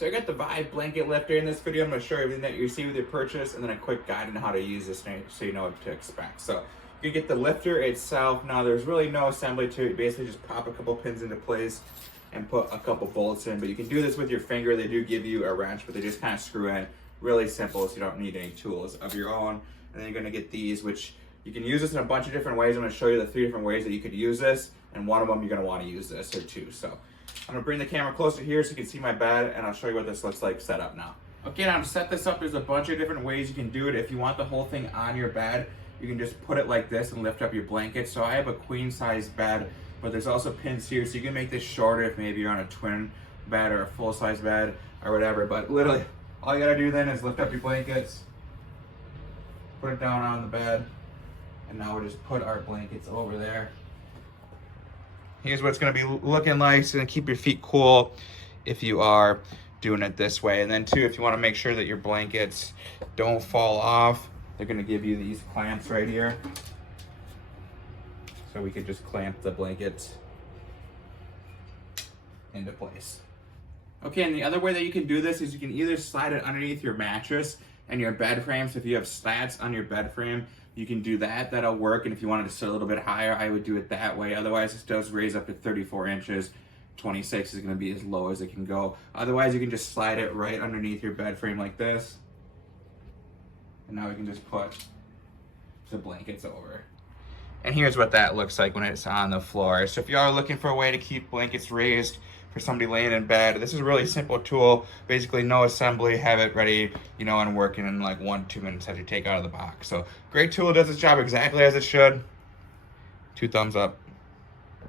So I got the Vive blanket lifter. In this video, I'm going to show you everything that you see with your purchase and then a quick guide on how to use this so you know what to expect. So you get the lifter itself. Now there's really no assembly to it. You basically just pop a couple pins into place and put a couple bolts in. But you can do this with your finger. They do give you a wrench, but they just kind of screw in. Really simple, so you don't need any tools of your own. And then you're going to get these, which you can use this in a bunch of different ways. I'm going to show you the 3 different ways that you could use this. And one of them, you're going to want to use this or 2. So I'm gonna bring the camera closer here so you can see my bed, and I'll show you what this looks like set up now. Okay, now to set this up, there's a bunch of different ways you can do it. If you want the whole thing on your bed, you can just put it like this and lift up your blanket. So I have a queen size bed, but there's also pins here, so you can make this shorter if maybe you're on a twin bed or a full size bed or whatever. But literally, all you gotta do then is lift up your blankets, put it down on the bed, and now we'll just put our blankets over there. Here's what it's gonna be looking like. It's gonna keep your feet cool if you are doing it this way. And then too, if you wanna make sure that your blankets don't fall off, they're gonna give you these clamps right here. So we could just clamp the blankets into place. Okay, and the other way that you can do this is you can either slide it underneath your mattress and your bed frame. So if you have slats on your bed frame, you can do that. That'll work. And if you wanted to sit a little bit higher, I would do it that way. Otherwise, this does raise up to 34 inches. 26 is going to be as low as it can go. Otherwise, you can just slide it right underneath your bed frame like this. And now we can just put the blankets over. And here's what that looks like when it's on the floor. So if you are looking for a way to keep blankets raised for somebody laying in bed, this is a really simple tool. Basically no assembly, have it ready, you know, and working in like 1-2 minutes as you take out of the box. So great tool, does its job exactly as it should. 2 thumbs up.